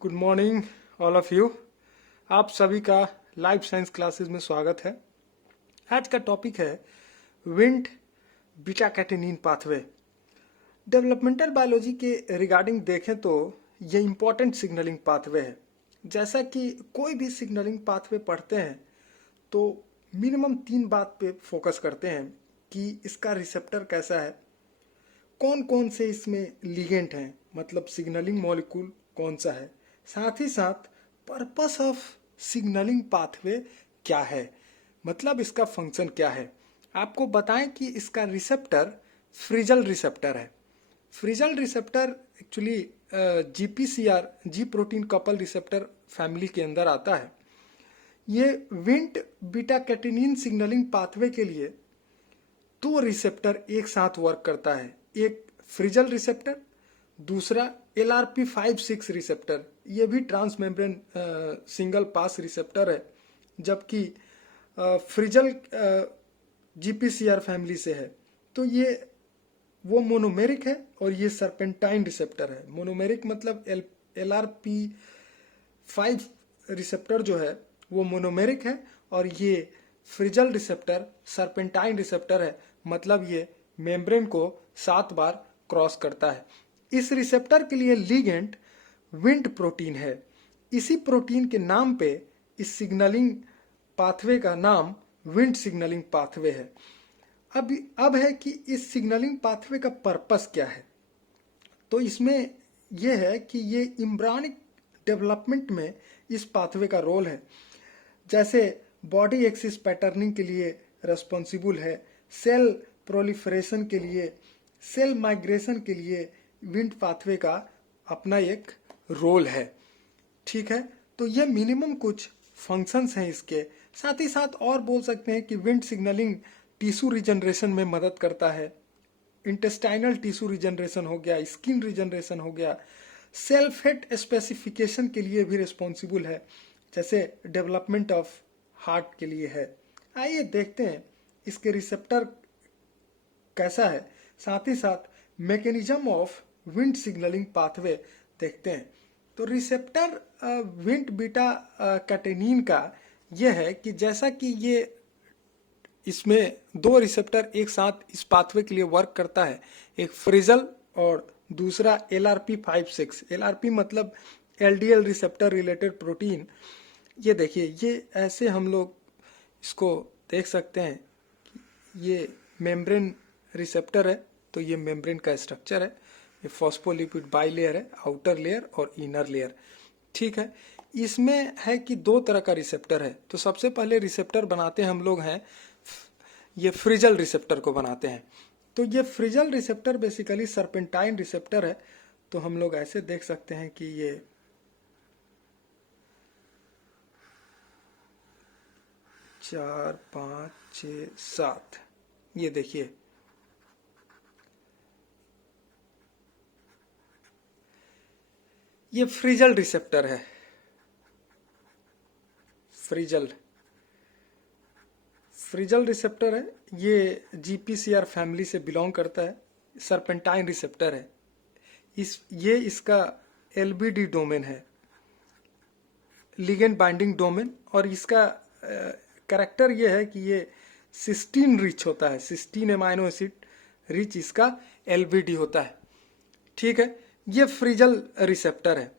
Good morning all of you. आप सभी का लाइफ साइंस क्लासेस में स्वागत है। आज का टॉपिक है Wnt beta catenin pathway. Developmental biology के रिगार्डिंग देखें तो ये इंपॉर्टेंट सिग्नलिंग पाथवे है। जैसा कि कोई भी सिग्नलिंग पाथवे पढ़ते हैं तो मिनिमम 3 बात पे फोकस करते हैं कि इसका रिसेप्टर कैसा है, कौन कौन से इसमें लिगेंड हैं, मतलब सिग्नलिंग मॉलिक्यूल कौन सा है, साथ ही साथ पर्पस ऑफ सिग्नलिंग पाथवे क्या है, मतलब इसका फंक्शन क्या है। आपको बताएं कि इसका रिसेप्टर फ्रिजल रिसेप्टर है। फ्रिजल रिसेप्टर एक्चुअली जीपीसीआर जी प्रोटीन कपल रिसेप्टर फैमिली के अंदर आता है। ये विंट बीटा कैटेनिन सिग्नलिंग पाथवे के लिए 2 रिसेप्टर एक साथ वर्क करता है। एक फ्रिजल रिसेप्टर, दूसरा LRP56 रिसेप्टर। ये भी ट्रांसमेम्ब्रेन सिंगल पास रिसेप्टर है, जबकि फ्रिजल जीपीसीआर फैमिली से है। तो ये वो मोनोमेरिक है और ये सरपेंटाइन रिसेप्टर है। मोनोमेरिक मतलब LRP5 रिसेप्टर जो है वो मोनोमेरिक है और ये फ्रिजल रिसेप्टर सरपेंटाइन रिसेप्टर है, मतलब ये मेम्ब्रेन को 7 बार क्रॉस करता है। इस रिसेप्टर के लिए लिगेंड विंट प्रोटीन है। इसी प्रोटीन के नाम पे इस सिग्नलिंग पाथवे का नाम विंट सिग्नलिंग पाथवे है। अब है कि इस सिग्नलिंग पाथवे का पर्पस क्या है। तो इसमें यह है कि ये इम्ब्रानिक डेवलपमेंट में इस पाथवे का रोल है। जैसे बॉडी एक्सिस पैटर्निंग के लिए रेस्पॉन्सिबल है, सेल प्रोलिफरेशन के लिए, सेल माइग्रेशन के लिए विंट पाथवे का अपना एक रोल है। ठीक है, तो ये मिनिमम कुछ फंक्शंस हैं इसके। साथ ही साथ और बोल सकते हैं कि विंट सिग्नलिंग टिश्यू रिजनरेशन में मदद करता है। इंटेस्टाइनल टिश्यू रिजनरेशन हो गया, स्किन रिजनरेशन हो गया, सेल फेट स्पेसिफिकेशन के लिए भी रिस्पॉन्सिबल है, जैसे डेवलपमेंट ऑफ हार्ट के लिए है। आइए देखते हैं इसके रिसेप्टर कैसा है, साथ ही साथ मैकेनिज्म ऑफ विंट सिग्नलिंग पाथवे देखते हैं। तो रिसेप्टर विंट बीटा कैटेनिन का यह है कि जैसा कि ये इसमें 2 रिसेप्टर एक साथ इस पाथवे के लिए वर्क करता है, एक फ्रिजल और दूसरा LRP56। LRP मतलब LDL रिसेप्टर रिलेटेड प्रोटीन। ये देखिए, ये ऐसे हम लोग इसको देख सकते हैं। ये मेम्ब्रेन रिसेप्टर है, तो ये मेम्ब्रेन का स्ट्रक्चर है। ये फॉस्फोलिपिड बाइलेयर है, आउटर लेयर और इनर लेयर। ठीक है, इसमें है कि 2 तरह का रिसेप्टर है। तो सबसे पहले रिसेप्टर बनाते हैं हम लोग हैं, ये फ्रिजल रिसेप्टर को बनाते हैं। तो ये frizzle receptor basically serpentine receptor है। तो हम लोग ऐसे देख सकते हैं कि ये 4 5 6 7, ये देखिए ये फ्रिजल रिसेप्टर है। फ्रिजल रिसेप्टर है, ये जीपीसीआर फैमिली से बिलोंग करता है। सरपेंटाइन रिसेप्टर है। ये इसका एलबीडी डोमेन है, लिगेंड बाइंडिंग डोमेन। और इसका कैरेक्टर ये है कि ये सिस्टीन रिच होता है, सिस्टीन एमाइनो एसिड रिच इसका एलबीडी होता है। ठीक है, ये फ्रिजल रिसेप्टर है।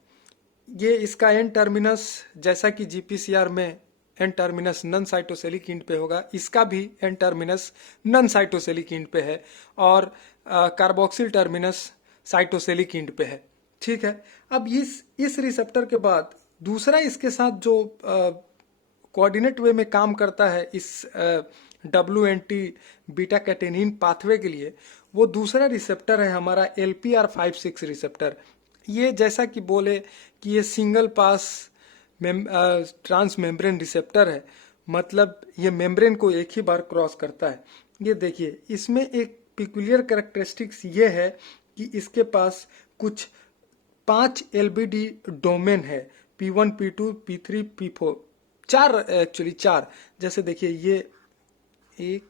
ये इसका एन टर्मिनस, जैसा कि जीपीसीआर में एन टर्मिनस नन साइटोसेलिक इंड पे होगा, इसका भी एन टर्मिनस नन साइटोसेलिक इंड पे है और कार्बोक्सिल टर्मिनस साइटोसेलिक इंड पे है। ठीक है, अब इस रिसेप्टर के बाद दूसरा इसके साथ जो कोऑर्डिनेट वे में काम करता है इस WNT बीटा कैटेनिन पाथवे के लिए, वो दूसरा रिसेप्टर है हमारा LPR56 रिसेप्टर। ये जैसा कि बोले कि ये single pass transmembrane receptor है, मतलब ये मेम्ब्रेन को एक ही बार क्रॉस करता है। ये देखिए, इसमें एक पिकुलियर कैरेक्टरिस्टिक्स ये है कि इसके पास कुछ 5 LBD डोमेन है, P1 P2 P3 P4, 4 actually 4। जैसे देखिए, ये 1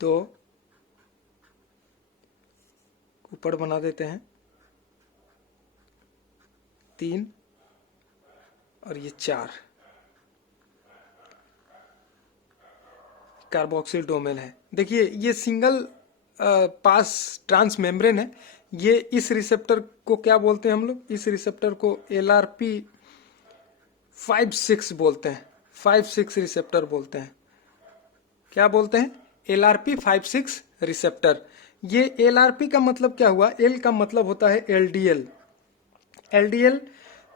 2 ऊपर बना देते हैं, 3 और ये 4 कार्बोक्सिल डोमेन है। देखिए ये सिंगल पास ट्रांस मेम्ब्रेन है। ये इस रिसेप्टर को क्या बोलते हैं हम लोग? इस रिसेप्टर को LRP56 बोलते हैं। 5-6 रिसेप्टर बोलते हैं। क्या बोलते हैं? LRP56 receptor. ये LRP का मतलब क्या हुआ? L का मतलब होता है LDL। LDL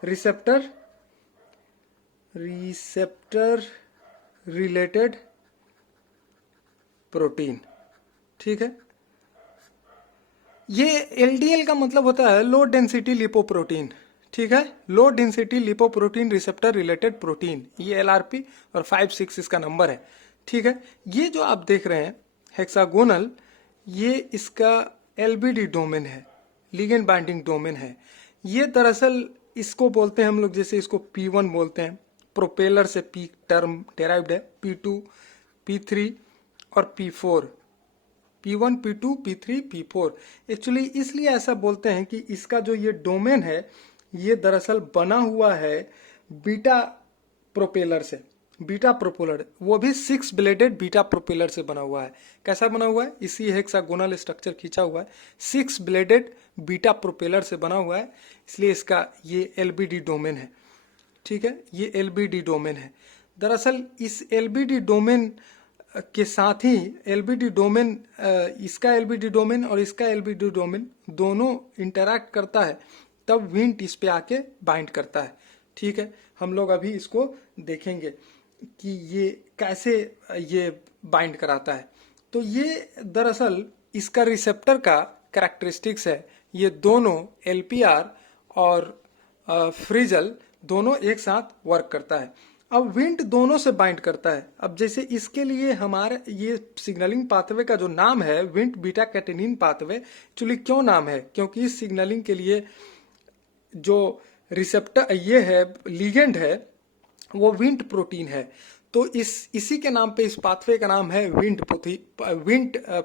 receptor related protein, ठीक है। ये LDL का मतलब होता है लो डेंसिटी लिपोप्रोटीन, ठीक है। Low density lipoprotein receptor related protein, ये LRP और 5-6 इसका नंबर है, ठीक है। ये जो आप देख रहे हैं हेक्सागोनल, ये इसका LBD डोमेन है, लिगेंड बाइंडिंग डोमेन है। ये दरअसल इसको बोलते हैं हम लोग, जैसे इसको P1 बोलते हैं, प्रोपेलर से P टर्म डेराइव्ड है, P2, P3 और P4, P1, P2, P3, P4। Actually इसलिए ऐसा बोलते हैं कि इसका जो ये डोमेन है ये दरअसल बना हुआ है बीटा प्रोपेलर से। बीटा प्रोपेलर, वो भी 6 ब्लेडेड बीटा प्रोपेलर से बना हुआ है। कैसा बना हुआ है? इसी हेक्सागोनल स्ट्रक्चर खींचा हुआ है, 6 ब्लेडेड बीटा प्रोपेलर से बना हुआ है, इसलिए इसका ये LBD डोमेन है, ठीक है। ये LBD डोमेन है। दरअसल इस LBD डोमेन के साथ ही LBD डोमेन, इसका LBD डोमेन और इसका LBD डोमेन दोनों इंटरैक्ट करता है, तब विंट इस पे आके बाइंड करता है, ठीक है। हम लोग अभी इसको देखेंगे कि ये कैसे ये बाइंड कराता है। तो ये दरअसल इसका रिसेप्टर का कैरेक्टरिस्टिक्स है। ये दोनों LPR और फ्रिजल दोनों एक साथ वर्क करता है। अब विंट दोनों से बाइंड करता है। अब जैसे इसके लिए हमारे ये सिग्नलिंग पाथवे का जो नाम है Wnt beta catenin pathway, actually क्यों नाम है? क्योंकि इस सिग्नलिंग के लिए जो रिसेप्टर ये है, लिगेंड है, वो विंट प्रोटीन है। तो इसी के नाम पे इस पाथवे का नाम है विंट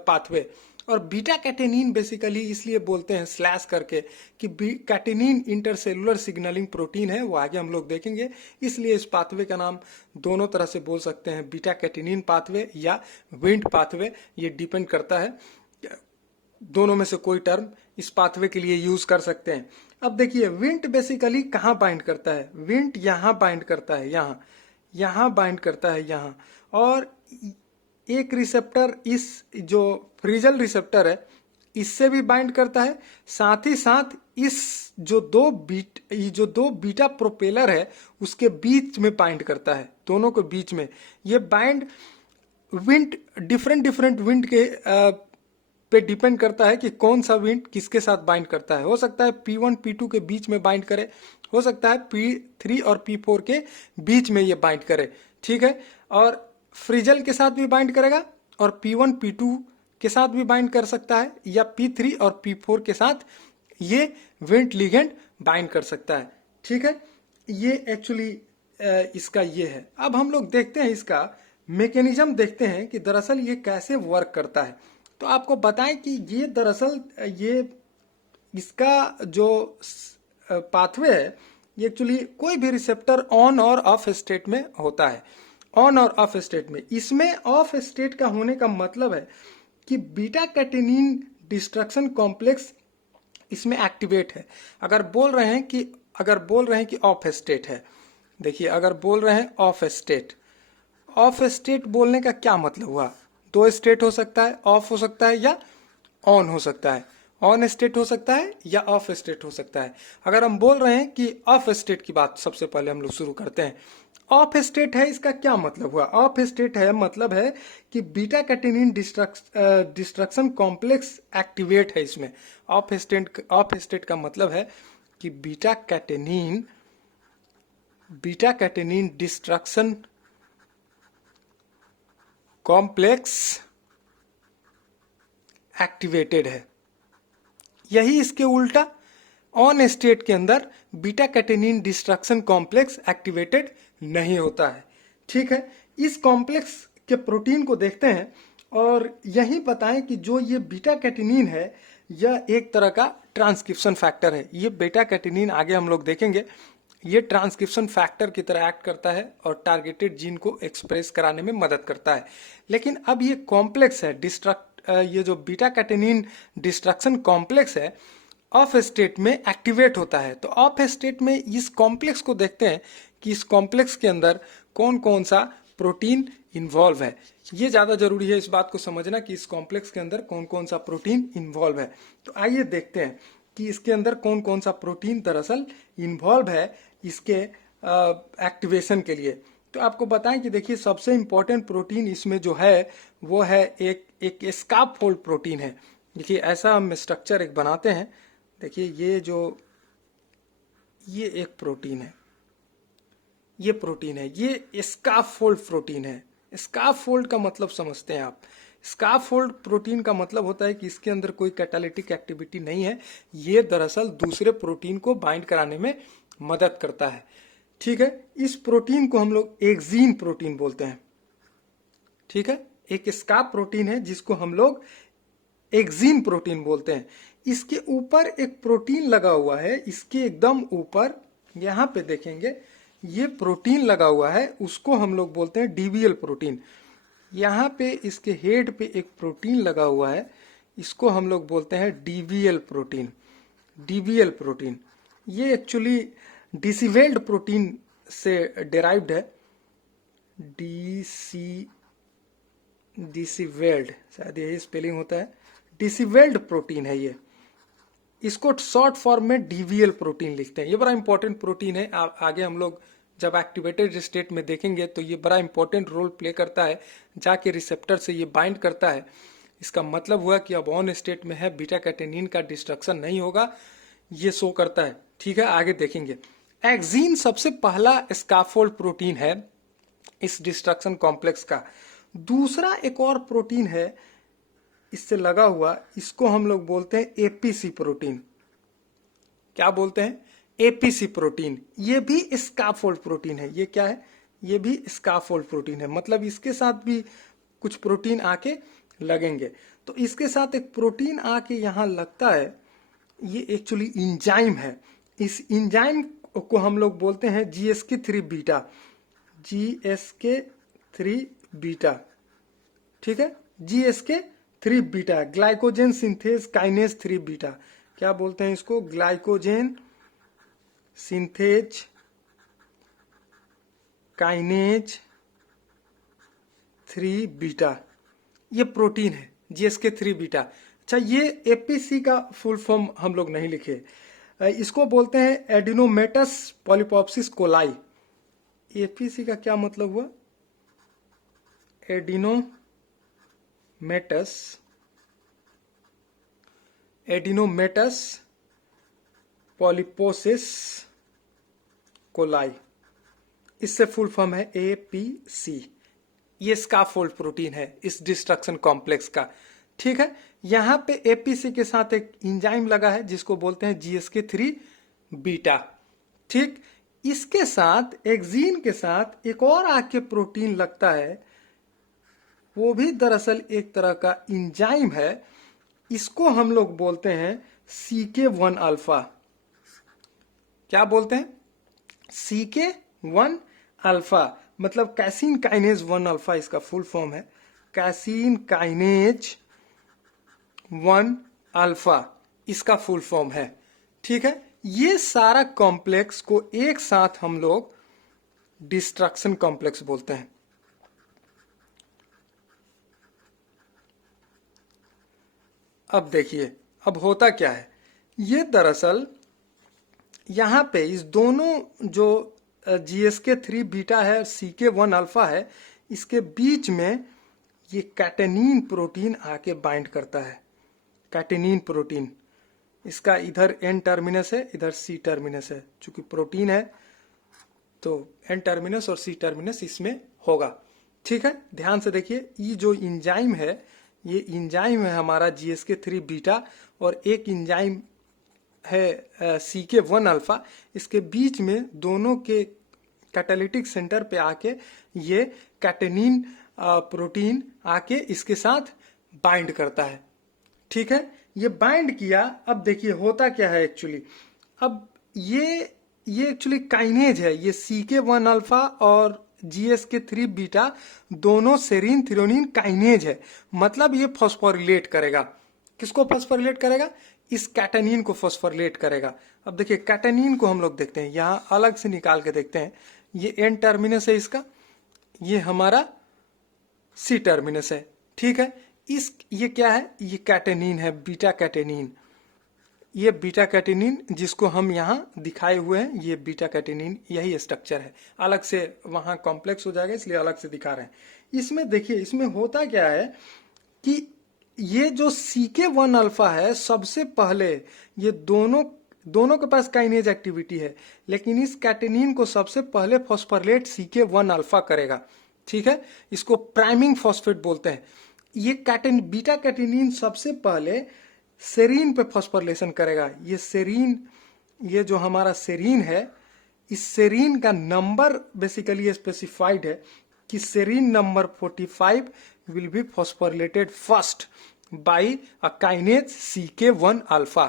पाथवे। और बीटा कैटेनिन बेसिकली इसलिए बोलते हैं स्लैश करके कि कैटेनिन इंटरसेलुलर सिग्नलिंग प्रोटीन है, वो आगे हम लोग देखेंगे। इसलिए इस पाथवे का नाम दोनों तरह से बोल सकते हैं, बीटा कैटेनिन पाथवे या विंट पाथवे। ये डिपेंड करता है, दोनों में से कोई टर्म इस पाथवे के लिए यूज कर सकते हैं। अब देखिए विंट बेसिकली कहाँ बाइंड करता है? विंट यहाँ बाइंड करता है, यहाँ बाइंड करता है, यहाँ। और एक रिसेप्टर इस जो फ्रिजल रिसेप्टर है इससे भी बाइंड करता है, साथ ही साथ इस जो दो बीटा प्रोपेलर है उसके बीच में बाइंड करता है, दोनों के बीच में। ये बाइंड विंट डिफरेंट विंट के पे डिपेंड करता है कि कौन सा विंट किसके साथ बाइंड करता है। हो सकता है P1 P2 के बीच में बाइंड करे, हो सकता है P3 और P4 के बीच में ये बाइंड करे, ठीक है। और फ्रिजल के साथ भी बाइंड करेगा और P1 P2 के साथ भी बाइंड कर सकता है, या P3 और P4 के साथ ये विंट लिगेंड बाइंड कर सकता है, ठीक है। ये एक्चुअली इसका ये है। अब हम लोग देखते हैं इसका मैकेनिज्म, देखते हैं कि दरअसल ये कैसे वर्क करता है। तो आपको बताएं कि ये दरअसल ये इसका जो पाथवे है ये एक्चुअली कोई भी रिसेप्टर ऑन और ऑफ स्टेट में होता है, ऑन और ऑफ स्टेट में। इसमें ऑफ स्टेट का होने का मतलब है कि बीटा कैटेनिन डिस्ट्रक्शन कॉम्प्लेक्स इसमें एक्टिवेट है। अगर बोल रहे हैं कि ऑफ स्टेट है, देखिए अगर बोल रहे हैं ऑफ स्टेट बोलने का क्या मतलब हुआ? दो स्टेट हो सकता है, ऑफ हो सकता है या ऑन हो सकता है, ऑन स्टेट हो सकता है या ऑफ स्टेट हो सकता है। अगर हम बोल रहे हैं कि ऑफ स्टेट की बात सबसे पहले हम लोग शुरू करते हैं। ऑफ स्टेट है, इसका क्या मतलब हुआ? ऑफ स्टेट है मतलब है कि beta catenin destruction complex activate है इसमें। ऑफ स्टेट का मतलब है कि beta catenin destruction complex activated है। यही इसके उल्टा ऑन स्टेट के अंदर beta catenin destruction complex activated नहीं होता है, ठीक है। इस कॉम्प्लेक्स के प्रोटीन को देखते हैं और यही बताएं कि जो ये बीटा कैटेनिन है यह एक तरह का ट्रांसक्रिप्शन फैक्टर है। ये बीटा कैटेनिन आगे हम लोग देखेंगे, ये ट्रांसक्रिप्शन फैक्टर की तरह एक्ट करता है और टारगेटेड जीन को एक्सप्रेस कराने में मदद करता है। लेकिन अब ये कॉम्प्लेक्स है, ये जो बीटा कैटेनिन डिस्ट्रक्शन कॉम्प्लेक्स है ऑफ स्टेट में एक्टिवेट होता है। तो ऑफ स्टेट में इस कॉम्प्लेक्स को देखते हैं कि इस कॉम्प्लेक्स के अंदर कौन कौन सा प्रोटीन इन्वॉल्व है। ये ज़्यादा जरूरी है इस बात को समझना कि इस कॉम्प्लेक्स के अंदर कौन कौन सा प्रोटीन इन्वॉल्व है। तो आइए देखते हैं कि इसके अंदर कौन कौन सा प्रोटीन दरअसल इन्वॉल्व है इसके एक्टिवेशन के लिए। तो आपको बताएं कि देखिए सबसे इंपॉर्टेंट प्रोटीन इसमें जो है वो है एक स्कार्फोल्ड प्रोटीन है। देखिए ऐसा हम स्ट्रक्चर एक बनाते हैं। देखिए ये एक प्रोटीन है, ये प्रोटीन है, ये स्कार्फोल्ड प्रोटीन है। स्कार्फोल्ड का मतलब समझते हैं आप। स्कार्फोल्ड प्रोटीन का मतलब होता है कि इसके अंदर कोई कैटालिटिक एक्टिविटी नहीं है, ये दरअसल दूसरे प्रोटीन को बाइंड कराने में मदद करता है। ठीक है, इस प्रोटीन को हम लोग एक्जीन प्रोटीन बोलते हैं। ठीक है, एक स्कार्फ प्रोटीन है जिसको हम लोग एक्जीन प्रोटीन बोलते हैं। इसके ऊपर एक प्रोटीन लगा हुआ है, इसके एकदम ऊपर यहां पे देखेंगे ये प्रोटीन लगा हुआ है, उसको हम लोग बोलते हैं डीवीएल प्रोटीन। यहाँ पे इसके हेड पे एक प्रोटीन लगा हुआ है, इसको हम लोग बोलते हैं डीवीएल प्रोटीन। डीवीएल प्रोटीन ये एक्चुअली डिसीवेल्ड प्रोटीन से डेराइव्ड है। डिसीवेल्ड शायद यही स्पेलिंग होता है, डिसीवेल्ड प्रोटीन है ये। इसको शॉर्ट फॉर्म में डीवीएल प्रोटीन लिखते हैं। ये बड़ा इंपॉर्टेंट प्रोटीन है, आगे हम लोग जब एक्टिवेटेड स्टेट में देखेंगे तो ये बड़ा इंपॉर्टेंट रोल प्ले करता है, जाके रिसेप्टर से ये बाइंड करता है। इसका मतलब हुआ कि अब ऑन स्टेट में है, बीटा कैटेनिन का डिस्ट्रक्शन नहीं होगा, ये शो करता है। ठीक है, आगे देखेंगे। एक्जीन सबसे पहला स्कार्फोल्ड प्रोटीन है इस डिस्ट्रक्शन कॉम्प्लेक्स का। दूसरा एक और प्रोटीन है इससे लगा हुआ, इसको हम लोग बोलते हैं एपीसी प्रोटीन। क्या बोलते हैं? APC protein. ये भी स्कार्फोल्ड प्रोटीन है। ये क्या है? ये भी स्कार्फोल्ड प्रोटीन है, मतलब इसके साथ भी कुछ प्रोटीन आके लगेंगे। तो इसके साथ एक प्रोटीन आके यहाँ लगता है, ये एक्चुअली इंजाइम है। इस इंजाइम को हम लोग बोलते हैं GSK3 बीटा। GSK3 बीटा, ठीक है, GSK3 beta, glycogen synthase kinase 3 beta. क्या बोलते हैं इसको? ग्लाइकोजेन सिंथेज काइनेज 3 बीटा, ये प्रोटीन है GSK3 बीटा। अच्छा, ये एपीसी का फुल फॉर्म हम लोग नहीं लिखे, इसको बोलते हैं एडिनोमेटस पॉलीपॉप्सिस कोलाई। एपीसी का क्या मतलब हुआ? एडिनोमेटस पॉलीपोसिस कोलाई, इससे फुल फॉर्म है एपीसी। ये स्कार्फोल्ड प्रोटीन है इस डिस्ट्रक्शन कॉम्प्लेक्स का। ठीक है, यहां पे एपीसी के साथ एक इंजाइम लगा है जिसको बोलते हैं GSK3 बीटा। ठीक, इसके साथ एक्जीन के साथ एक और आके प्रोटीन लगता है, वो भी दरअसल एक तरह का इंजाइम है। इसको हम लोग बोलते हैं CK1 अल्फा। क्या बोलते हैं? CK1 अल्फा, मतलब कैसीन काइनेज 1 अल्फा इसका फुल फॉर्म है। कैसीन काइनेज 1 अल्फा इसका फुल फॉर्म है। ठीक है, ये सारा कॉम्प्लेक्स को एक साथ हम लोग डिस्ट्रक्शन कॉम्प्लेक्स बोलते हैं। अब देखिए, अब होता क्या है, ये दरअसल यहां पे इस दोनों जो GSK3 बीटा है, CK1 अल्फा है, इसके बीच में ये कैटेनिन प्रोटीन आके बाइंड करता है। कैटेनिन प्रोटीन, इसका इधर N टर्मिनस है, इधर C टर्मिनस है। चूंकि प्रोटीन है तो N टर्मिनस और C टर्मिनस इसमें होगा। ठीक है, ध्यान से देखिए, ये जो इंजाइम है, ये इंजाइम है हमारा GSK3 बीटा, और एक इंजाइम है CK1 अल्फा। इसके बीच में दोनों के कैटालिटिक सेंटर पे आके ये कैटेनिन प्रोटीन आके इसके साथ बाइंड करता है। ठीक है, ये बाइंड किया। अब देखिए होता क्या है एक्चुअली, अब ये एक्चुअली काइनेज है, ये CK1 अल्फा और GSK3 बीटा दोनों सेरीन थ्रियोनिन काइनेज है। मतलब ये फॉस्फोरिलेट करेगा। किसको फॉस्फोरिलेट करेगा? इस कैटेनिन को फॉस्फोरिलेट करेगा। अब देखिए कैटेनिन को हम लोग देखते हैं, यहां अलग से निकाल के देखते हैं। ये N टर्मिनस है इसका, ये हमारा C टर्मिनस है। ठीक है, ये क्या है? ये कैटेनिन है, बीटा कैटेनिन। ये बीटा कैटेनिन जिसको हम यहाँ दिखाए हुए हैं, ये बीटा कैटेनिन यही स्ट्रक्चर है। अलग से वहां कॉम्प्लेक्स हो जाएगा इसलिए अलग से दिखा रहे हैं। इसमें देखिए इसमें होता क्या है कि ये जो CK1 अल्फा है, सबसे पहले ये दोनों के पास काइनेज एक्टिविटी है, लेकिन इस कैटेनिन को सबसे पहले फॉस्फोरिलेट CK1 अल्फा करेगा। ठीक है, इसको प्राइमिंग फॉस्फेट बोलते हैं। ये बीटा कैटेनिन सबसे पहले सेरीन पे फॉस्फोरिलेशन करेगा। ये सेरीन, ये जो हमारा सेरीन है, इस सेरीन का नंबर बेसिकली स्पेसिफाइड है कि serine number 45 will be phosphorylated first by a kinase CK1 alpha.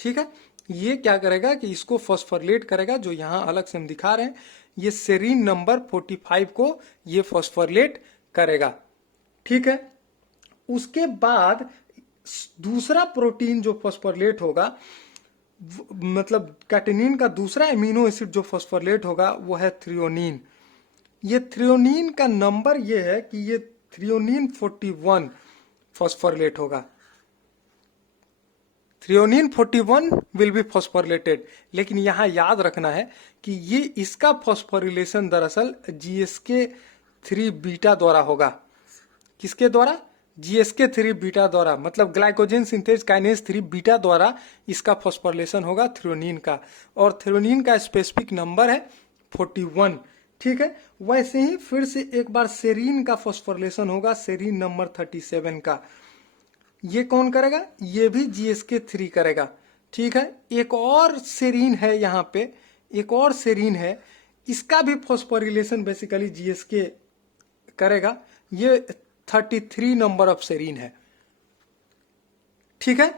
ठीक है, ये क्या करेगा कि इसको फॉस्फोरिलेट करेगा, जो यहां अलग से हम दिखा रहे हैं। ये सेरीन नंबर 45 को ये फॉस्फोरिलेट करेगा। ठीक है, उसके बाद दूसरा प्रोटीन जो फॉस्फोरिलेट होगा, मतलब कैटेनिन का दूसरा एमिनो एसिड जो फॉस्फोरिलेट होगा वो है थ्रियोनिन। ये थ्रियोनिन का नंबर ये है कि ये थ्रियोनिन 41 फॉस्फोरिलेट होगा। Threonine 41 will be phosphorylated. लेकिन यहां याद रखना है कि ये इसका फॉस्फोरिलेशन दरअसल GSK3 बीटा द्वारा होगा। किसके द्वारा? GSK3 बीटा द्वारा, मतलब ग्लाइकोजन सिंथेज काइनेज 3 बीटा द्वारा इसका फॉस्फोरिलेशन होगा थ्रियोनिन का। और थ्रियोनिन का स्पेसिफिक नंबर है 41। ठीक है, वैसे ही फिर से एक बार सेरीन का फॉस्फोरिलेशन होगा, सेरीन नंबर 37 का। ये कौन करेगा? ये भी GSK3 करेगा। ठीक है, एक और सेरीन है यहाँ पे, एक और सेरीन है, इसका भी फॉस्फोरिलेशन बेसिकली GSK करेगा। ये 33 नंबर ऑफ सेरीन है। ठीक है,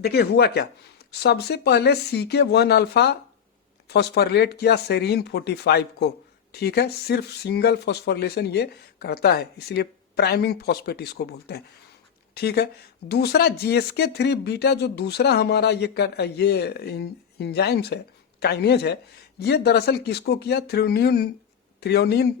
देखिए हुआ क्या, सबसे पहले CK1 अल्फा फॉस्फोरिलेट किया सेरीन 45 को। ठीक है, सिर्फ सिंगल फॉस्फोरिलेशन ये करता है, इसलिए प्राइमिंग फॉस्फेट इसको बोलते हैं। ठीक है, दूसरा GSK3 बीटा जो दूसरा हमारा ये इंजाइम्स है, काइनेज है, ये दरअसल किसको किया? थ्रियोनिन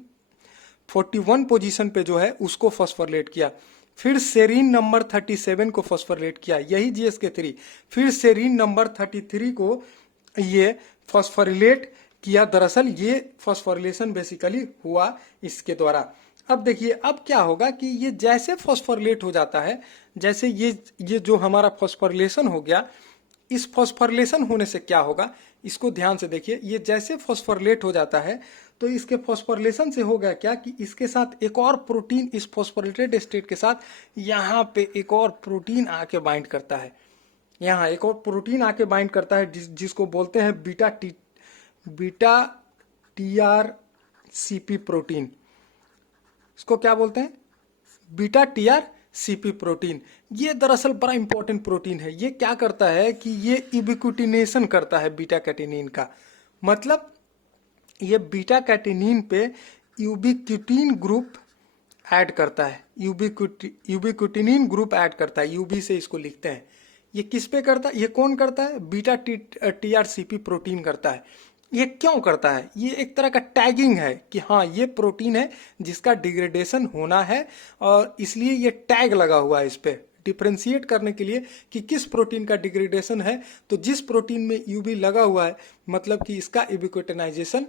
41 पोजीशन पे जो है उसको फॉस्फोरिलेट किया। फिर सेरीन नंबर 37 को फॉस्फोरिलेट किया, यही GSK3। फिर सेरीन नंबर 33 को ये फॉस्फोरिलेट किया। दरअसल ये फॉस्फोरिलेशन बेसिकली हुआ इसके द्वारा। अब देखिए अब क्या होगा कि ये जैसे फॉस्फोरिलेट हो जाता है, जैसे ये जो हमारा फॉस्फोरिलेशन हो गया, इस फॉस्फोरिलेशन होने से क्या होगा इसको ध्यान से देखिए। ये जैसे फॉस्फोरिलेट हो जाता है तो इसके फॉस्फोरिलेशन से हो गया क्या कि इसके साथ एक और प्रोटीन, इस फॉस्फोरिलेटेड स्टेट के साथ यहाँ पे एक और प्रोटीन आके बाइंड करता है। यहाँ एक और प्रोटीन आके बाइंड करता है जिसको बोलते हैं बीटा TRCP प्रोटीन। इसको क्या बोलते हैं? Beta TRCP protein. ये दरअसल बड़ा इंपॉर्टेंट प्रोटीन है। ये क्या करता है कि ये यूबिक्विटिनेशन करता है बीटा कैटेनिन का। मतलब ये बीटा कैटेनिन पे यूबिक्विटिन ग्रुप ऐड करता है, यूबिक्विटिनिन ग्रुप ऐड करता है, यूबी से इसको लिखते हैं। ये किस पे करता है? ये कौन करता है? बीटा TRCP प्रोटीन करता है। ये क्यों करता है? ये एक तरह का टैगिंग है कि हाँ ये प्रोटीन है जिसका डिग्रेडेशन होना है, और इसलिए ये टैग लगा हुआ है इस पे डिफ्रेंशिएट करने के लिए कि किस प्रोटीन का डिग्रेडेशन है। तो जिस प्रोटीन में यूबी लगा हुआ है मतलब कि इसका यूबिक्विटिनाइजेशन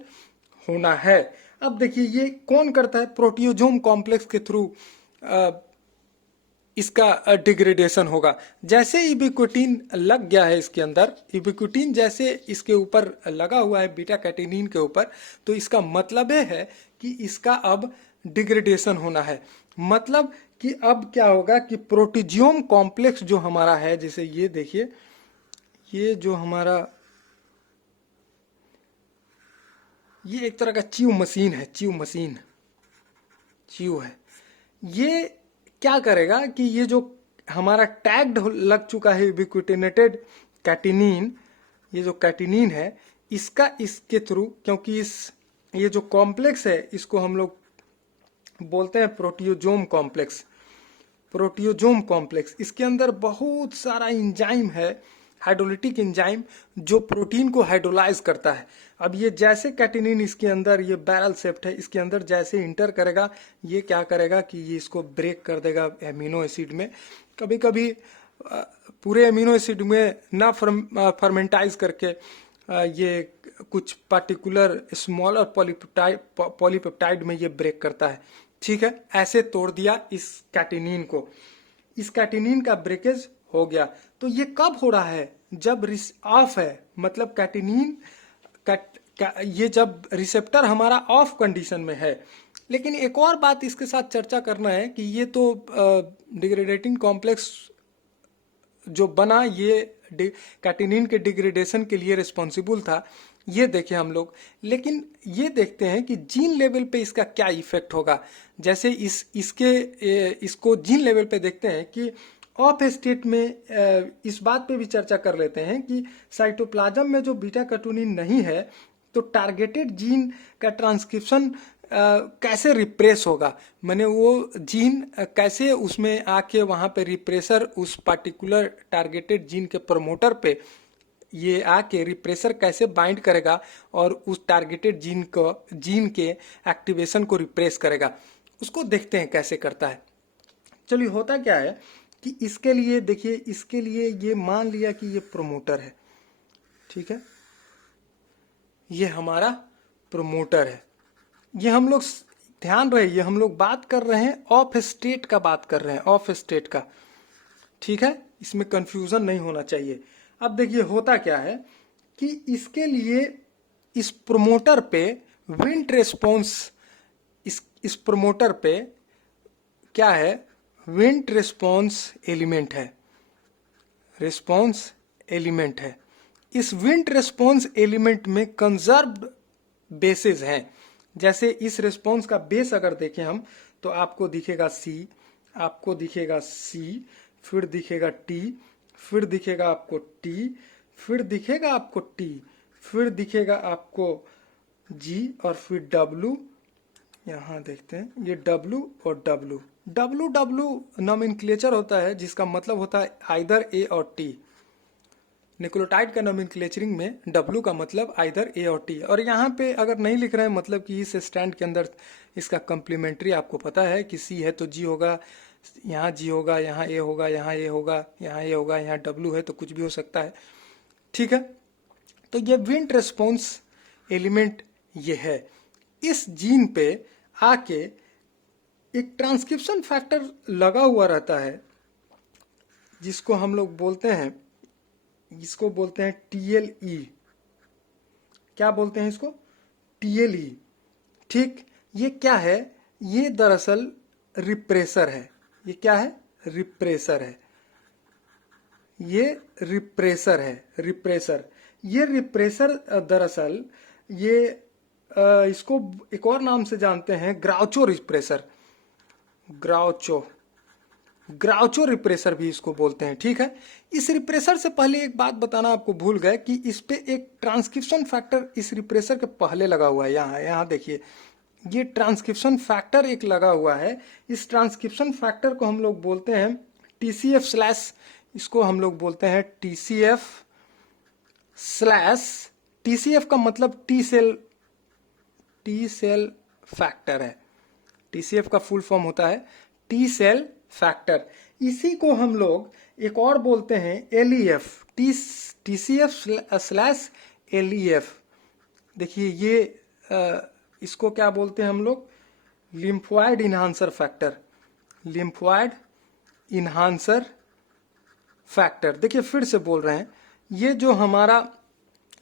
होना है। अब देखिए ये कौन करता है? प्रोटियोजोम कॉम्प्लेक्स के थ्रू इसका डिग्रेडेशन होगा। जैसे यूबिक्विटिन लग गया है इसके अंदर, यूबिक्विटिन जैसे इसके ऊपर लगा हुआ है बीटा कैटेनिन के ऊपर, तो इसका मतलब है कि इसका अब डिग्रेडेशन होना है। मतलब कि अब क्या होगा कि प्रोटीजियोम कॉम्प्लेक्स जो हमारा है, जैसे ये देखिए, ये जो हमारा ये एक तरह का च्यू मशीन है, च्यू है। ये क्या करेगा कि ये जो हमारा टैग्ड लग चुका है यूबिक्विटिनेटेड कैटिनिन, ये जो कैटिनिन है इसका इसके थ्रू, क्योंकि ये जो कॉम्प्लेक्स है इसको हम लोग बोलते हैं प्रोटियोजोम कॉम्प्लेक्स, प्रोटियोजोम कॉम्प्लेक्स। इसके अंदर बहुत सारा इंजाइम है, हाइड्रोलिटिक इंजाइम, जो प्रोटीन को हाइड्रोलाइज करता है। अब ये जैसे कैटिनिन इसके अंदर, ये बैरल शेप्ड है, इसके अंदर जैसे इंटर करेगा ये क्या करेगा कि ये इसको ब्रेक कर देगा एमिनो एसिड में। कभी कभी पूरे एमिनो एसिड में ना फर्मेंटाइज करके ये कुछ पार्टिकुलर स्मॉलर पॉलीपेप्टाइड में ये ब्रेक करता है। ठीक है, ऐसे तोड़ दिया इस कैटिनिन को, इस कैटिनिन का ब्रेकेज हो गया। तो ये कब हो रहा है? जब ऑफ है, मतलब कैटिनिन ये जब रिसेप्टर हमारा ऑफ कंडीशन में है। लेकिन एक और बात इसके साथ चर्चा करना है कि ये तो डिग्रेडेटिंग कॉम्प्लेक्स जो बना ये कैटिनिन के डिग्रेडेशन के लिए रिस्पॉन्सिबल था, ये देखें हम लोग। लेकिन ये देखते हैं कि जीन लेवल पे इसका क्या इफेक्ट होगा। जैसे इसको जीन लेवल पे देखते हैं कि ऑफ स्टेट में इस बात पे भी चर्चा कर लेते हैं कि साइटोप्लाज्म में जो बीटा कैटोनिन नहीं है तो टारगेटेड जीन का ट्रांसक्रिप्शन कैसे रिप्रेस होगा, माने वो जीन कैसे उसमें आके वहाँ पे रिप्रेसर, उस पार्टिकुलर टारगेटेड जीन के प्रमोटर पे ये आके रिप्रेसर कैसे बाइंड करेगा और उस टारगेटेड जीन के एक्टिवेशन को रिप्रेस करेगा, उसको देखते हैं कैसे करता है। चलिए, होता क्या है कि इसके लिए देखिए, इसके लिए ये मान लिया कि ये प्रोमोटर है, ठीक है, ये हमारा प्रोमोटर है। ये हम लोग ध्यान रहे, ये हम लोग बात कर रहे हैं ऑफ स्टेट का, बात कर रहे हैं ऑफ स्टेट का, ठीक है, इसमें कंफ्यूजन नहीं होना चाहिए। अब देखिए होता क्या है कि इसके लिए इस प्रोमोटर पे विंट रेस्पॉन्स, इस प्रोमोटर पे क्या है, विंट रेस्पॉन्स एलिमेंट है, रेस्पॉन्स एलिमेंट है। इस विंट रेस्पॉन्स एलिमेंट में कंजर्व्ड बेसेस हैं। जैसे इस रेस्पॉन्स का बेस अगर देखें हम तो आपको दिखेगा सी, आपको दिखेगा सी, फिर दिखेगा टी, फिर दिखेगा आपको टी, फिर दिखेगा आपको टी, फिर दिखेगा आपको जी और फिर डब्लू। यहाँ देखते हैं ये डब्लू और डब्लू, डब्लू डब्लू नॉमेनक्लेचर होता है जिसका मतलब होता है आइदर ए और टी। न्यूक्लियोटाइड का नॉमेनक्लेचरिंग में डब्लू का मतलब आइदर ए और टी। और यहाँ पे अगर नहीं लिख रहे हैं मतलब कि इस स्टैंड के अंदर इसका कम्प्लीमेंट्री आपको पता है कि सी है तो जी होगा, यहाँ जी होगा, यहाँ ए होगा, यहाँ ए होगा, यहाँ ए होगा, यहाँ डब्लू है तो कुछ भी हो सकता है, ठीक है। तो ये विंट रेस्पॉन्स एलिमेंट ये है। इस जीन पे आके एक ट्रांसक्रिप्शन फैक्टर लगा हुआ रहता है जिसको हम लोग बोलते हैं, इसको बोलते हैं TLE। क्या बोलते हैं इसको? TLE, ठीक। ये क्या है? ये दरअसल रिप्रेसर है। ये क्या है? रिप्रेसर है। ये रिप्रेसर है, रिप्रेसर। ये रिप्रेसर दरअसल ये इसको एक और नाम से जानते हैं, ग्राउचो रिप्रेसर, ग्राउचो रिप्रेसर भी इसको बोलते हैं, ठीक है। इस रिप्रेसर से पहले एक बात बताना आपको भूल गए कि इस पे एक ट्रांसक्रिप्शन फैक्टर इस रिप्रेसर के पहले लगा हुआ है। यहाँ देखिए, ये ट्रांसक्रिप्शन फैक्टर एक लगा हुआ है। इस ट्रांसक्रिप्शन फैक्टर को हम लोग बोलते हैं TCF/, इसको हम लोग बोलते हैं TCF/, TCF का मतलब टी सेल फैक्टर है। TCF का फुल फॉर्म होता है टी सेल फैक्टर। इसी को हम लोग एक और बोलते हैं LEF, TCF/LEF। देखिए ये इसको क्या बोलते हैं हम लोग? Lymphoid enhancer factor, lymphoid enhancer factor. देखिए फिर से बोल रहे हैं, ये जो हमारा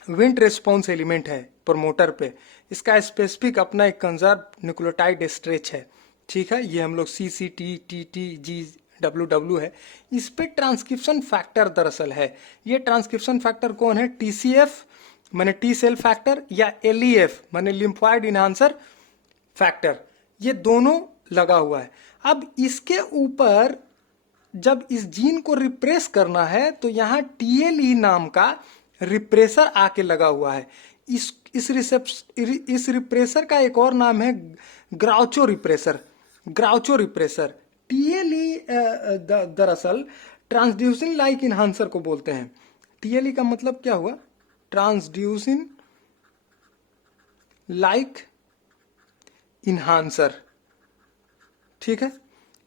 विंट रेस्पॉन्स एलिमेंट है प्रमोटर पे, इसका स्पेसिफिक अपना एक कंजर्व न्यूक्लियोटाइड स्ट्रेच है, ठीक है। ये हम लोग CCT, TT, G, WW है। इस पे ट्रांसक्रिप्शन फैक्टर दरअसल है। ये ट्रांसक्रिप्शन फैक्टर कौन है? TCF माने टी सेल फैक्टर, या LEF माने लिम्फोइड इन्हांसर फैक्टर। ये दोनों लगा हुआ है। अब इसके ऊपर जब इस जीन को रिप्रेस करना है तो यहाँ TLE नाम का रिप्रेसर आके लगा हुआ है। इस रिप्रेसर का एक और नाम है ग्राउचो रिप्रेसर। ग्राउचो रिप्रेसर TLE दरअसल ट्रांसड्यूसिन लाइक इनहांसर को बोलते हैं। TLE का मतलब क्या हुआ? ट्रांसड्यूसिन लाइक इनहांसर। ठीक है,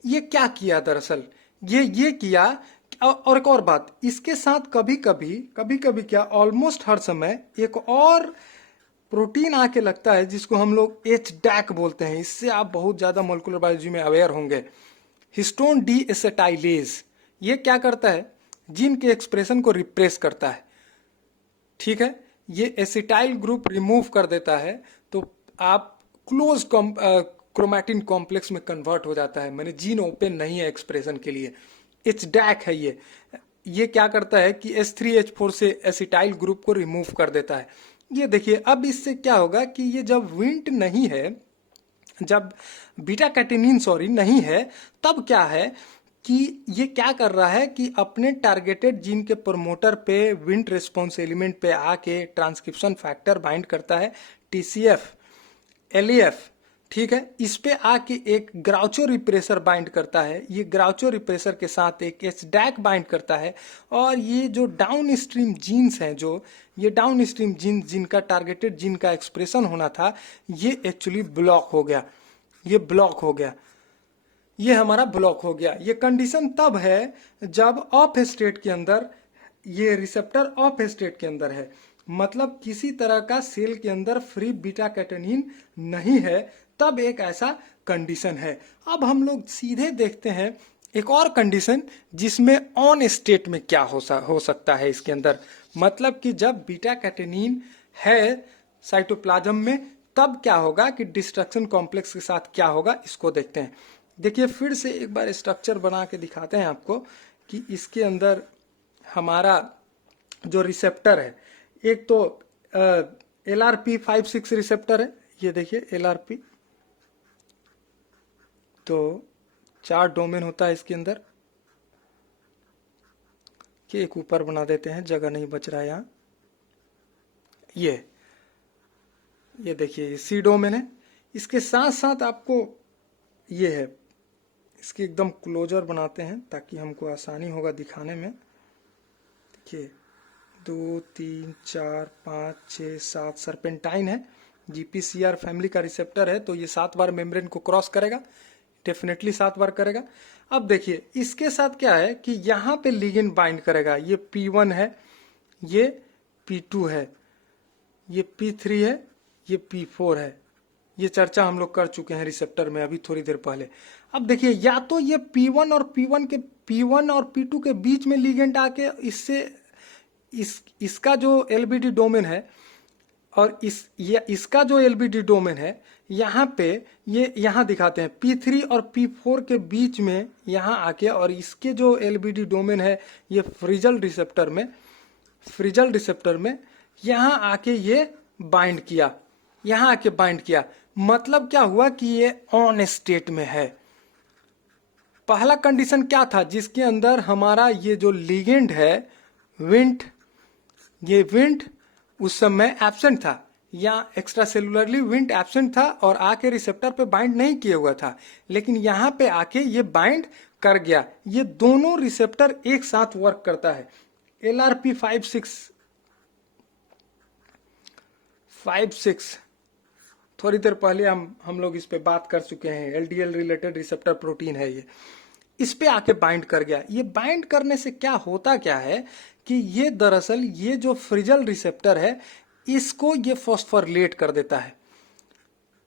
ये क्या किया दरअसल, ये किया। और एक और बात, इसके साथ कभी कभी क्या, ऑलमोस्ट हर समय एक और प्रोटीन आके लगता है जिसको हम लोग HDAC बोलते हैं। इससे आप बहुत ज्यादा मोलिकुलर बायोलॉजी में अवेयर होंगे। हिस्टोन डी एसेटाइलेज, ये क्या करता है? जीन के एक्सप्रेशन को रिप्रेस करता है। ठीक है, ये एसिटाइल ग्रुप रिमूव कर देता है तो आप क्लोज क्रोमैटिन कॉम्प्लेक्स में कन्वर्ट हो जाता है, मैंने जीन ओपन नहीं है एक्सप्रेशन के लिए। HDAC है ये क्या करता है कि H3H4 से एसिटाइल ग्रुप को रिमूव कर देता है। ये देखिए, अब इससे क्या होगा कि ये जब विंट नहीं है, जब बीटा कैटेनिन नहीं है, तब क्या है कि ये क्या कर रहा है कि अपने टारगेटेड जीन के प्रमोटर पे विंट रिस्पॉन्स एलिमेंट पे आके ट्रांसक्रिप्शन फैक्टर बाइंड करता है, TCF, LEF। ठीक है, इस पे आके एक ग्राउचो रिप्रेसर बाइंड करता है, ये ग्राउचो रिप्रेसर के साथ एक HDAC बाइंड करता है, और ये जो डाउन स्ट्रीम जीन्स हैं, जो ये डाउन स्ट्रीम जीन जिनका टारगेटेड जीन का एक्सप्रेशन होना था, ये एक्चुअली ब्लॉक हो गया। ये ब्लॉक हो गया, ये हमारा ब्लॉक हो गया। ये कंडीशन तब है जब ऑफ स्टेट के अंदर, ये रिसेप्टर ऑफ स्टेट के अंदर है, मतलब किसी तरह का सेल के अंदर फ्री बीटा कैटेनिन नहीं है, तब एक ऐसा कंडीशन है। अब हम लोग सीधे देखते हैं एक और कंडीशन जिसमें ऑन स्टेट में क्या हो सकता है इसके अंदर, मतलब कि जब बीटा कैटेनिन है साइटोप्लाज्म में, तब क्या होगा कि डिस्ट्रक्शन कॉम्प्लेक्स के साथ क्या होगा, इसको देखते हैं। देखिए, फिर से एक बार स्ट्रक्चर बना के दिखाते हैं आपको कि इसके अंदर हमारा जो रिसेप्टर है, एक तो LRP56 रिसेप्टर है। ये देखिए LRP, तो 4 डोमेन होता है इसके अंदर, कि एक ऊपर बना देते हैं, जगह नहीं बच रहा है यहाँ। ये देखिए, ये C डोमेन है। इसके साथ साथ आपको ये है, इसकी एकदम क्लोजर बनाते हैं ताकि हमको आसानी होगा दिखाने में। देखिए 2 3 4 5 6 7 सर्पेंटाइन है, GPCR फैमिली का रिसेप्टर है, तो ये 7 बार मेम्ब्रेन को क्रॉस करेगा, डेफिनेटली 7 बार करेगा। अब देखिए, इसके साथ क्या है कि यहाँ पे लिगेंड बाइंड करेगा। ये P1 है, ये P2 है, ये P3 है, ये P4 है। ये चर्चा हम लोग कर चुके हैं रिसेप्टर में अभी थोड़ी देर पहले। अब देखिए, या तो ये P1 और P2 के बीच में लिगेंड आके इससे इसका जो LBD डोमेन है और इसका जो LBD डोमेन है, यहाँ पे ये यहाँ दिखाते हैं P3 और P4 के बीच में यहाँ आके, और इसके जो LBD डोमेन है ये फ्रिजल रिसेप्टर में यहाँ आके ये बाइंड किया, यहाँ आके बाइंड किया। मतलब क्या हुआ कि ये ऑन स्टेट में है। पहला कंडीशन क्या था जिसके अंदर हमारा ये जो लिगेंड है विंट, ये विंट उस समय एब्सेंट था, या एक्स्ट्रा सेलुलरली विंट एब्सेंट था और आके रिसेप्टर पे बाइंड नहीं किया हुआ था, लेकिन यहाँ पे आके ये बाइंड कर गया। ये दोनों रिसेप्टर एक साथ वर्क करता है। LRP56 थोड़ी देर पहले हम लोग इस पे बात कर चुके हैं। LDL रिलेटेड रिसेप्टर प्रोटीन है ये, इस पे आके बाइंड कर गया। ये बाइंड करने से क्या होता क्या है कि ये दरअसल ये जो फ्रिजल रिसेप्टर है इसको ये फॉस्फोरिलेट कर देता है,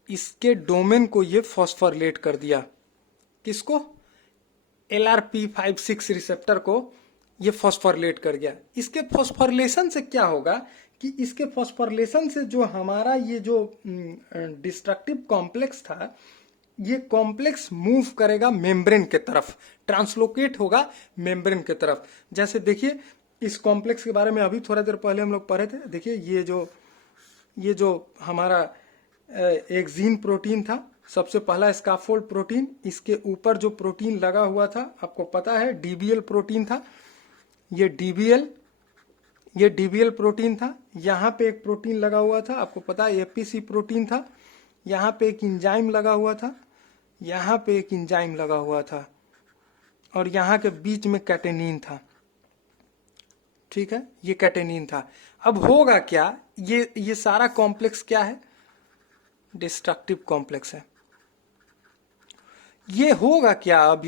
इसके डोमेन को ये फॉस्फोरिलेट कर दिया। किसको? LRP56 रिसेप्टर को ये फॉस्फोरिलेट कर गया। इसके फॉस्फोरिलेशन से क्या होगा कि इसके फॉस्फोरिलेशन से जो हमारा ये जो डिस्ट्रक्टिव कॉम्प्लेक्स था, ये कॉम्प्लेक्स मूव करेगा मेम्ब्रेन के तरफ, ट्रांसलोकेट होगा मेम्ब्रेन के तरफ। जैसे देखिए, इस कॉम्प्लेक्स के बारे में अभी थोड़ा देर पहले हम लोग पढ़े थे। देखिए, ये जो हमारा एक जीन प्रोटीन था, सबसे पहला स्काफोल्ड प्रोटीन, इसके ऊपर जो प्रोटीन लगा हुआ था आपको पता है डीबीएल प्रोटीन था। ये डीबीएल प्रोटीन था। यहाँ पे एक प्रोटीन लगा हुआ था, आपको पता है एपीसी प्रोटीन था। यहाँ पे एक इंजाइम लगा हुआ था, यहाँ पे एक इंजाइम लगा हुआ था, और यहाँ के बीच में कैटेनिन था। ठीक है, ये कैटेनिन था। अब होगा क्या, ये सारा कॉम्प्लेक्स क्या है, डिस्ट्रक्टिव कॉम्प्लेक्स है। ये होगा क्या अब,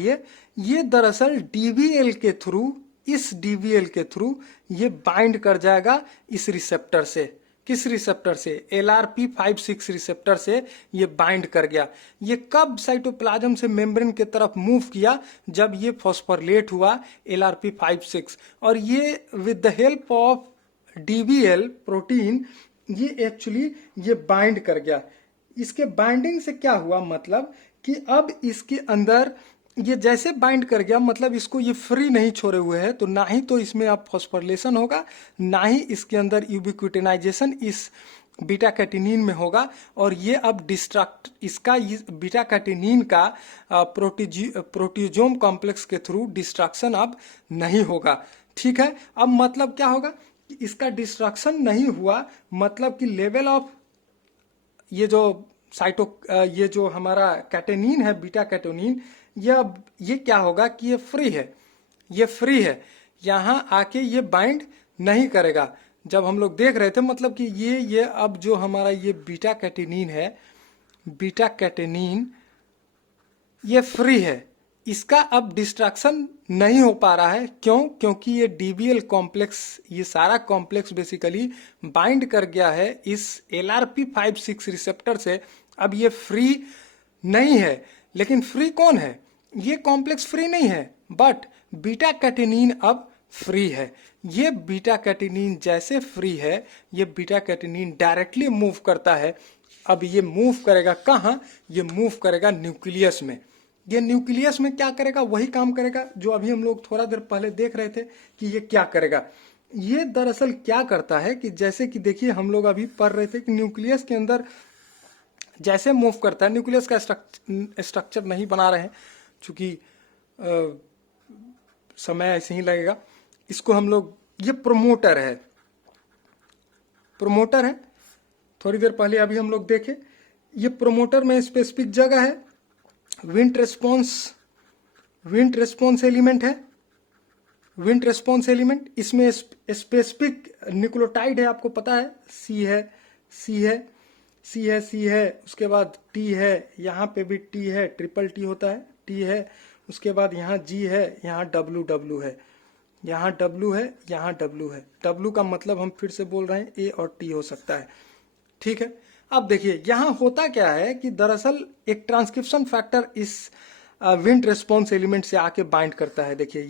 ये दरअसल डीवीएल के थ्रू, इस डीवीएल के थ्रू ये बाइंड कर जाएगा इस रिसेप्टर से। किस रिसेप्टर से, LRP56 रिसेप्टर से ये बाइंड कर गया। ये कब साइटोप्लाज्म से मेम्ब्रेन की तरफ मूव किया, जब ये फॉस्फोरिलेट हुआ LRP56, और ये with the help of DVL protein ये एक्चुअली ये बाइंड कर गया। इसके बाइंडिंग से क्या हुआ, मतलब कि अब इसके अंदर ये जैसे बाइंड कर गया, मतलब इसको ये फ्री नहीं छोड़े हुए है, तो ना ही तो इसमें अब फॉस्फोरिलेशन होगा, ना ही इसके अंदर यूबिक्विटिनाइजेशन इस बीटा कैटिनिन में होगा, और ये अब डिस्ट्रक्ट, इसका बीटा कैटिनिन का प्रोटीजोम कॉम्प्लेक्स के थ्रू डिस्ट्रक्शन अब नहीं होगा। ठीक है, अब मतलब क्या होगा कि इसका डिस्ट्रक्शन नहीं हुआ, मतलब कि लेवल ऑफ ये जो हमारा कैटेनिन है, बीटा कैटेनिन, ये क्या होगा कि ये फ्री है, यहाँ आके ये बाइंड नहीं करेगा। जब हम लोग देख रहे थे, मतलब कि ये अब जो हमारा ये बीटा कैटेनिन है, बीटा कैटेनिन ये फ्री है, इसका अब डिस्ट्रक्शन नहीं हो पा रहा है। क्यों? क्योंकि ये डीबीएल कॉम्प्लेक्स, ये सारा कॉम्प्लेक्स बेसिकली बाइंड कर गया है इस LRP56 रिसेप्टर से। अब ये फ्री नहीं है, लेकिन फ्री कौन है, ये कॉम्प्लेक्स फ्री नहीं है, बट बीटा कैटेनिन अब फ्री है। ये बीटा कैटेनिन जैसे फ्री है, ये बीटा कैटेनिन डायरेक्टली मूव करता है। अब ये मूव करेगा कहाँ, ये मूव करेगा न्यूक्लियस में। ये न्यूक्लियस में क्या करेगा, वही काम करेगा जो अभी हम लोग थोड़ा देर पहले देख रहे थे कि ये क्या करेगा। ये दरअसल क्या करता है कि जैसे कि देखिए, हम लोग अभी पढ़ रहे थे कि न्यूक्लियस के अंदर जैसे मूव करता है, न्यूक्लियस का स्ट्रक्चर नहीं बना रहे हैं चूंकि समय ऐसे ही लगेगा। इसको हम लोग, ये प्रोमोटर है, थोड़ी देर पहले अभी हम लोग देखे, ये प्रोमोटर में स्पेसिफिक जगह है, विंड रेस्पॉन्स एलिमेंट है, विंड रेस्पॉन्स एलिमेंट, इसमें स्पेसिफिक न्यूक्लियोटाइड है, आपको पता है, सी है, उसके बाद टी है, यहाँ पे भी टी है, ट्रिपल टी होता है, टी है, उसके बाद यहाँ जी है, यहाँ डब्ल्यू है, यहाँ डब्ल्यू है, यहाँ डब्ल्यू है। डब्ल्यू का मतलब हम फिर से बोल रहे हैं ए और टी हो सकता है। ठीक है, अब देखिए यहाँ होता क्या है कि दरअसल एक ट्रांसक्रिप्शन फैक्टर इस विंड रेस्पॉन्स एलिमेंट से आके बाइंड करता है। देखिए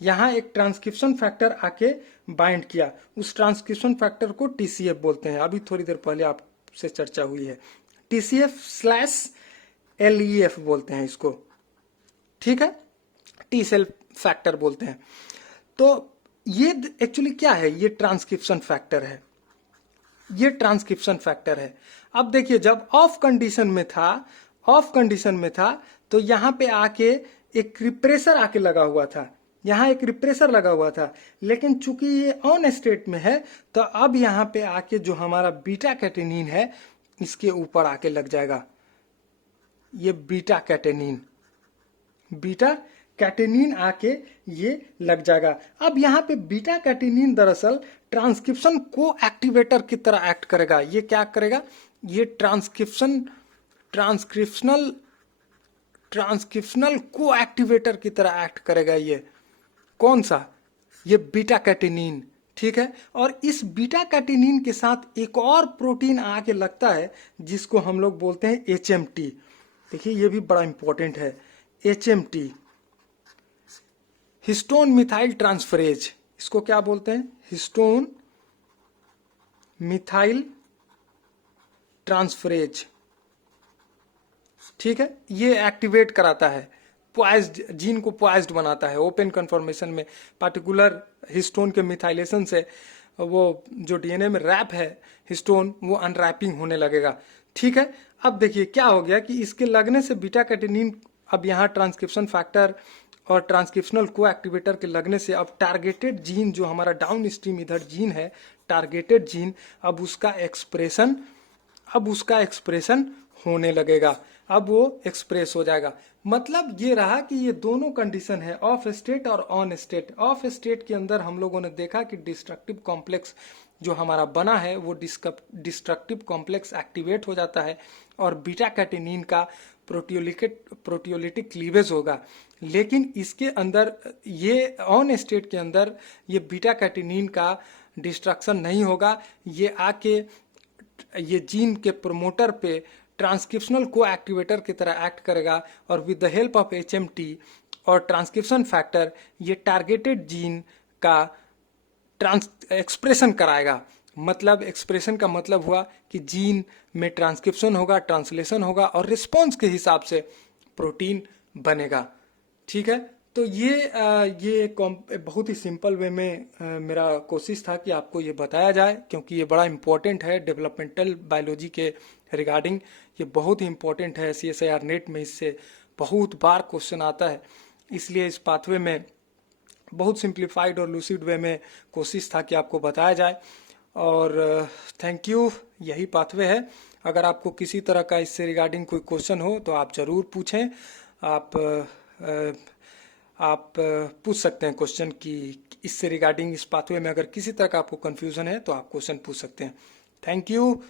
यहाँ एक ट्रांसक्रिप्शन फैक्टर आके बाइंड किया, उस ट्रांसक्रिप्शन फैक्टर को TCF बोलते हैं। अभी थोड़ी देर पहले आपसे चर्चा हुई है, TCF/LEF बोलते हैं इसको। ठीक है, टी सेल फैक्टर बोलते हैं। तो ये एक्चुअली क्या है, ये ट्रांसक्रिप्शन फैक्टर है, ये ट्रांसक्रिप्शन फैक्टर है। अब देखिए, जब ऑफ कंडीशन में था तो यहाँ पे आके एक रिप्रेसर आके लगा हुआ था, यहाँ एक रिप्रेसर लगा हुआ था, लेकिन चूंकि ये ऑन स्टेट में है, तो अब यहाँ पे आके जो हमारा बीटा कैटेनिन है, इसके ऊपर आके लग जाएगा। ये बीटा कैटेनिन आके ये लग जाएगा। अब यहाँ पे बीटा कैटेनिन दरअसल ट्रांसक्रिप्शन को एक्टिवेटर की तरह एक्ट करेगा। ये क्या करेगा, ये ट्रांसक्रिप्शनल को एक्टिवेटर की तरह एक्ट करेगा। ये कौन सा, ये बीटा कैटेनिन। ठीक है, और इस बीटा कैटेनिन के साथ एक और प्रोटीन आके लगता है जिसको हम लोग बोलते हैं HMT। देखिए, ये भी बड़ा इंपॉर्टेंट है, HMT, हिस्टोन मिथाइल ट्रांसफरेज। इसको क्या बोलते हैं, हिस्टोन मिथाइल ट्रांसफरेज। ठीक है, ये एक्टिवेट कराता है, पॉइज्ड जीन को पॉइज्ड बनाता है। ओपन कन्फर्मेशन में पार्टिकुलर हिस्टोन के मिथाइलेशन से वो जो DNA में रैप है हिस्टोन, वो अनरैपिंग होने लगेगा। ठीक है। अब देखिए क्या हो गया कि इसके लगने से बीटा कैटेनिन, अब यहाँ ट्रांसक्रिप्शन फैक्टर और ट्रांसक्रिप्शनल को एक्टिवेटर के लगने से अब टारगेटेड जीन जो हमारा डाउन स्ट्रीम इधर जीन है, टारगेटेड जीन, अब उसका एक्सप्रेशन होने लगेगा, अब वो एक्सप्रेस हो जाएगा। मतलब ये रहा कि ये दोनों कंडीशन है, ऑफ स्टेट और ऑन स्टेट। ऑफ स्टेट के अंदर हम लोगों ने देखा कि डिस्ट्रक्टिव कॉम्प्लेक्स जो हमारा बना है वो डिस्ट्रक्टिव कॉम्प्लेक्स एक्टिवेट हो जाता है और बीटा कैटेनिन का प्रोटियोलिटिक क्लीवेज होगा। लेकिन इसके अंदर ये ऑन स्टेट के अंदर ये बीटा कैटेनिन का डिस्ट्रक्शन नहीं होगा, ये आके ये जीन के प्रोमोटर पे ट्रांसक्रिप्शनल को एक्टिवेटर की तरह एक्ट करेगा और with the help of HMT और ट्रांसक्रिप्शन फैक्टर ये टारगेटेड जीन का एक्सप्रेशन कराएगा। मतलब एक्सप्रेशन का मतलब हुआ कि जीन में ट्रांसक्रिप्शन होगा, ट्रांसलेशन होगा और रिस्पॉन्स के हिसाब से प्रोटीन बनेगा। ठीक है, तो ये बहुत ही सिंपल वे में मेरा कोशिश था कि आपको ये बताया जाए, क्योंकि ये बड़ा इम्पोर्टेंट है डेवलपमेंटल बायोलॉजी के रिगार्डिंग। ये बहुत ही इम्पोर्टेंट है, CSIR नेट में इससे बहुत बार क्वेश्चन आता है, इसलिए इस पाथवे में बहुत सिंप्लीफाइड और लूसिड वे में कोशिश था कि आपको बताया जाए। और थैंक यू, यही पाथवे है। अगर आपको किसी तरह का इससे रिगार्डिंग कोई क्वेश्चन हो तो आप ज़रूर पूछें। आप पूछ सकते हैं क्वेश्चन कि इससे रिगार्डिंग इस पाथवे में अगर किसी तरह का आपको कन्फ्यूज़न है तो आप क्वेश्चन पूछ सकते हैं। Thank you.